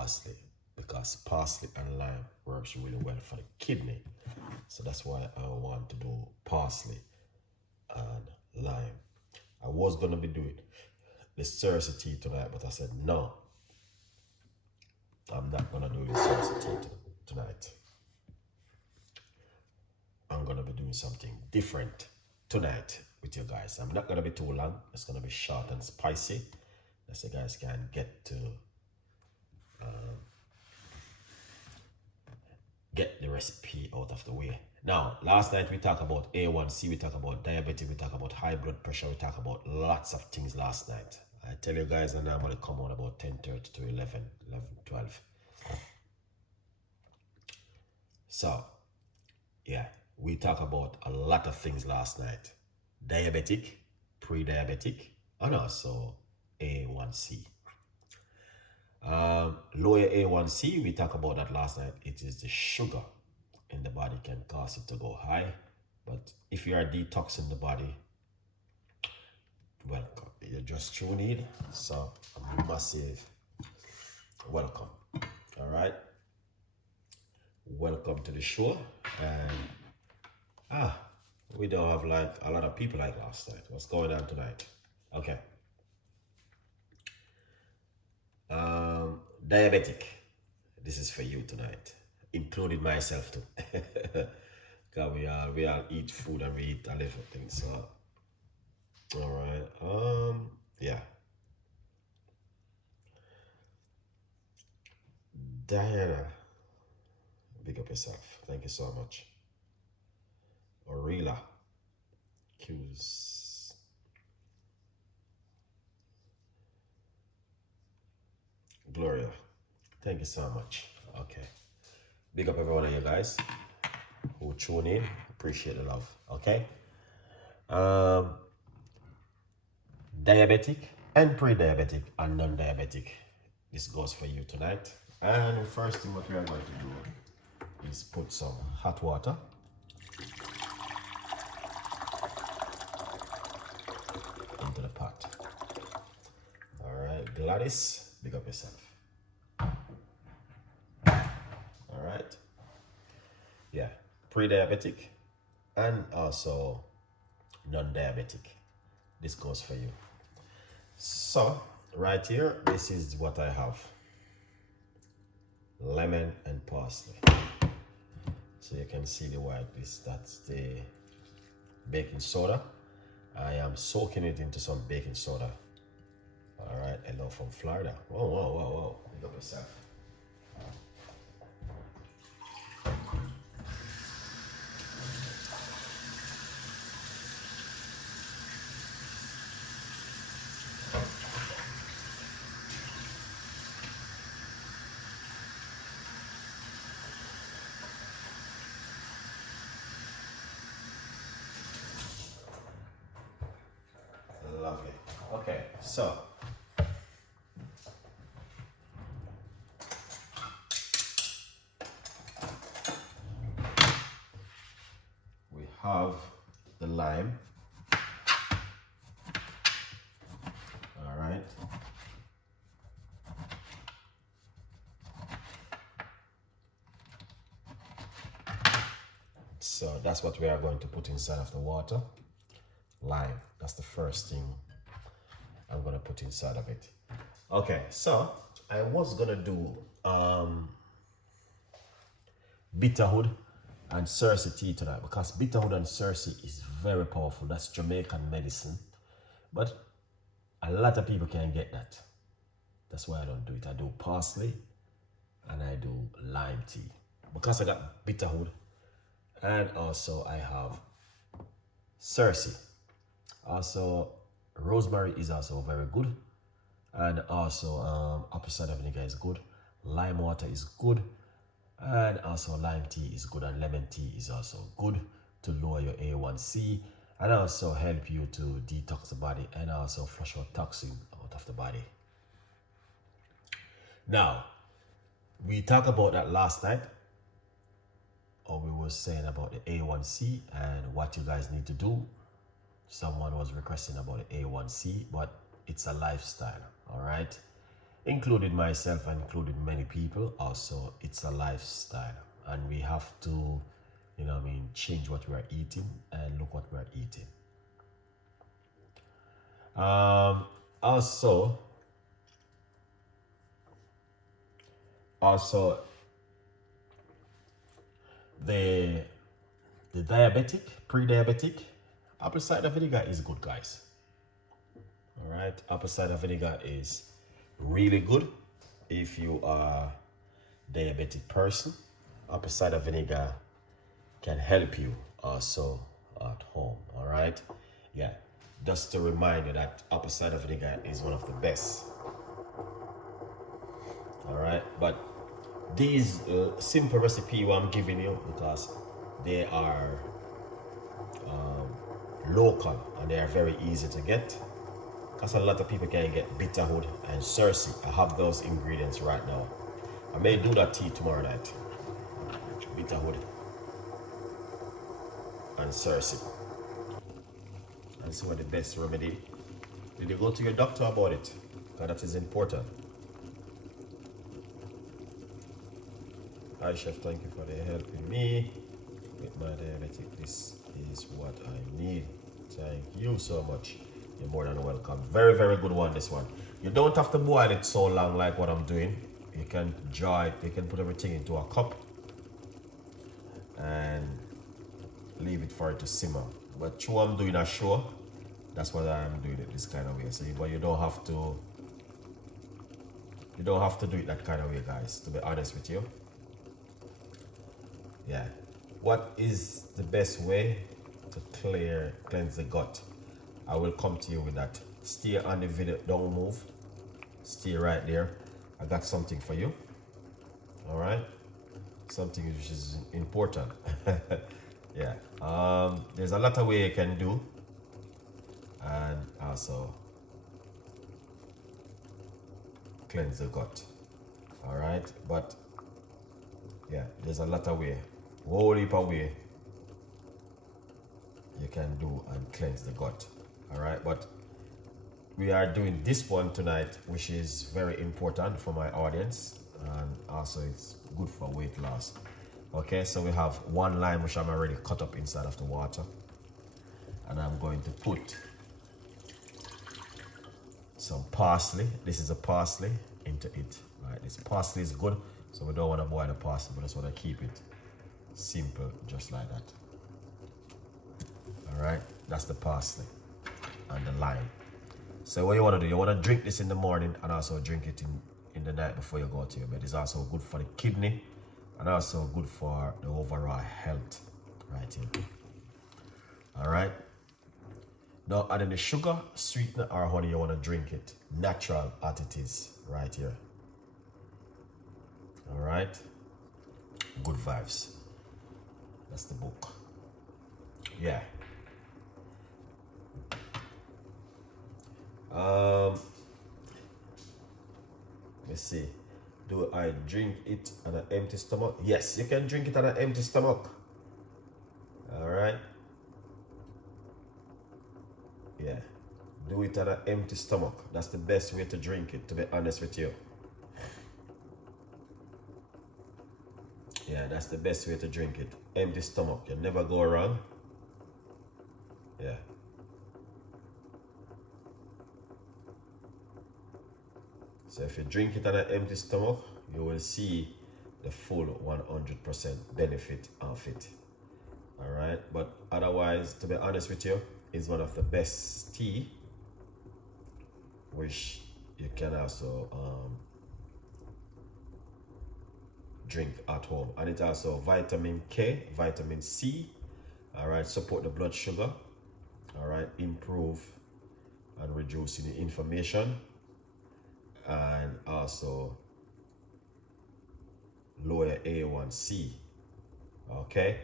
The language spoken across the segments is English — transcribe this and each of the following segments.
parsley because parsley and lime works really well for the kidney. So that's why I want to do parsley and lime. I was gonna be doing the Cersei tea tonight, but I said no. I'm not gonna do the Cersei tea tonight. I'm gonna be doing something different tonight with you guys. I'm not gonna be too long. It's gonna be short and spicy, so you guys can get to get the recipe out of the way. Now, last night we talked about A1C, we talked about diabetes, we talked about high blood pressure, we talked about lots of things last night. I tell you guys, I normally come on about 10:30 to 11, 12. So, yeah, we talked about a lot of things last night. Diabetic, pre-diabetic, and also A1C. Lower A1C, we talked about that last night. It is the sugar in the body can cause it to go high. But if you are detoxing the body, welcome. You just tune in. So a massive welcome. All right. Welcome to the show. And we don't have like a lot of people like last night. What's going on tonight? Okay. Diabetic. This is for you tonight, including myself too. Cause we all eat food and we eat a little things. So, all right. Yeah. Diana, big up yourself. Thank you so much. Orila, Q's. Gloria, thank you so much. Okay. Big up every one of you guys who tune in. Appreciate the love. Okay. Diabetic and pre-diabetic and non-diabetic. This goes for you tonight. And the first thing what we are going to do is put some hot water into the pot. All right, Gladys, big up yourself. All right. Yeah, pre-diabetic and also non-diabetic. This goes for you. So right here, this is what I have. Lemon and parsley. So you can see the white, that's the baking soda. I am soaking it into some baking soda. All right, hello from Florida. Whoa, whoa, whoa, whoa, pick up yourself. Lovely. Okay, so we have the lime. All right. So that's what we are going to put inside of the water. Lime. That's the first thing I'm gonna put inside of it. Okay, so I was gonna do bitterhood and Cersei tea tonight because bitterhood and Cersei is very powerful. That's Jamaican medicine, but a lot of people can't get that. That's why I don't do it. I do parsley and I do lime tea because I got bitterhood and also I have Cersei. Also, rosemary is also very good, and also apple cider vinegar is good. Lime water is good, and also lime tea is good, and lemon tea is also good to lower your A1C and also help you to detox the body and also flush out toxin out of the body. Now, we talked about that last night, or we were saying about the A1C and what you guys need to do. Someone was requesting about the A1C, but it's a lifestyle, all right? including myself and including many people. Also, it's a lifestyle, and we have to, you know what I mean, change what we are eating and look what we are eating. Also, the diabetic, pre-diabetic, apple cider vinegar is good, guys. All right, apple cider vinegar is really good if you are a diabetic person. Apple cider vinegar can help you also at home. All right, yeah, just to remind you that apple cider vinegar is one of the best. All right, but these simple recipe I'm giving you, because they are local and they are very easy to get, because a lot of people can get bitterhood and Cersei. I have those ingredients right now. I may do that tea tomorrow night. Bitterhood and Cersei. And see what the best remedy. Did you go to your doctor about it? Because that is important. Hi chef, thank you for the helping me with my diabetic. This is what I need. Thank you so much. You're more than welcome. Very, very good one, this one. You don't have to boil it so long like what I'm doing. You can jar it, you can put everything into a cup and leave it for it to simmer. But true, I'm doing a show. That's why I'm doing it this kind of way. So, but you don't have to do it that kind of way, guys, to be honest with you. Yeah. What is the best way to cleanse the gut? I will come to you with that. Stay on the video, don't move. Stay right there. I got something for you. All right. Something which is important. Yeah. There's a lot of way you can do, and also cleanse the gut. All right. But yeah, there's a lot of way. Whole heap of way you can do and cleanse the gut. All right, but we are doing this one tonight, which is very important for my audience, and also it's good for weight loss. Okay, so we have one lime which I'm already cut up inside of the water, and I'm going to put some parsley. This is a parsley into it. Right, this parsley is good, so we don't want to boil the parsley, we just want to keep it simple, just like that. All right, that's the parsley and the lime. So what you want to do, you want to drink this in the morning and also drink it in the night before you go to your bed. It's also good for the kidney and also good for the overall health right here. All right, now adding the sugar, sweetener or honey, you want to drink it natural as it is right here. All right, good vibes. That's the book. Yeah. Let's see. Do I drink it on an empty stomach? Yes, you can drink it on an empty stomach. All right. Yeah. Do it on an empty stomach. That's the best way to drink it, to be honest with you. Yeah, that's the best way to drink it. Empty stomach. You never go wrong. Yeah. So if you drink it on an empty stomach, you will see the full 100% benefit of it. All right. But otherwise, to be honest with you, it's one of the best tea, which you can also drink at home. And it's also vitamin K, vitamin C. All right. Support the blood sugar. All right. Improve and reducing the inflammation. And also lower A1C. Okay,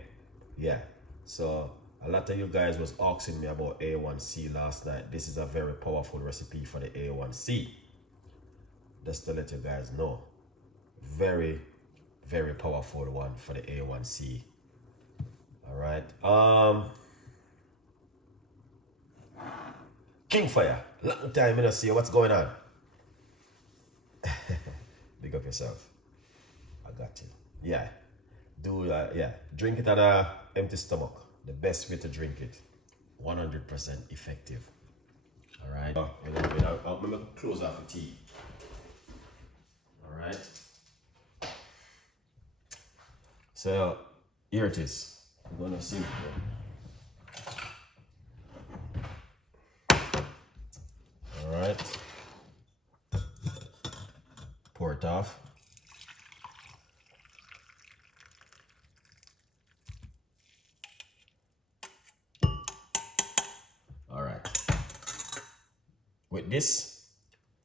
yeah. So a lot of you guys was asking me about A1C last night. This is a very powerful recipe for the A1C. Just to let you guys know, very, very powerful one for the A1C. All right. Kingfire, long time I don't see you. What's going on? Big up yourself. I got you. Yeah. Yeah. Drink it at a empty stomach. The best way to drink it. 100% effective. All right. I'm gonna close off the tea. All right. So here it is. I'm gonna simmer. All right. Pour it off. All right. With this,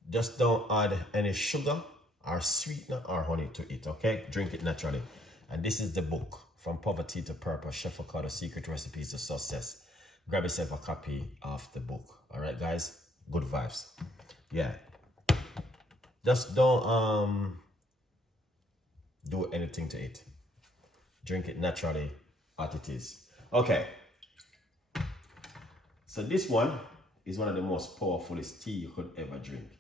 just don't add any sugar or sweetener or honey to it, okay? Drink it naturally. And this is the book, From Poverty to Purpose, Chef Ricardo Secret Recipes to Success. Grab yourself a copy of the book. All right, guys? Good vibes. Yeah. Just don't do anything to it. Drink it naturally as it is. Okay. So this one is one of the most powerfulest tea you could ever drink.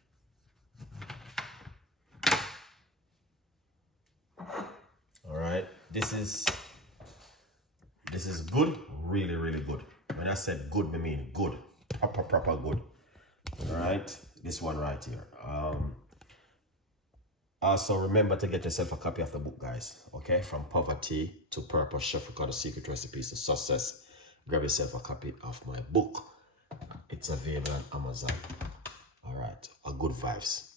All right. This is good, really, really good. When I said good, I mean good, proper good. All right. This one right here. Also, remember to get yourself a copy of the book, guys. Okay, From Poverty to Purpose, Chef Ricardo Secret Recipes to Success. Grab yourself a copy of my book. It's available on Amazon. All right, a good vibes.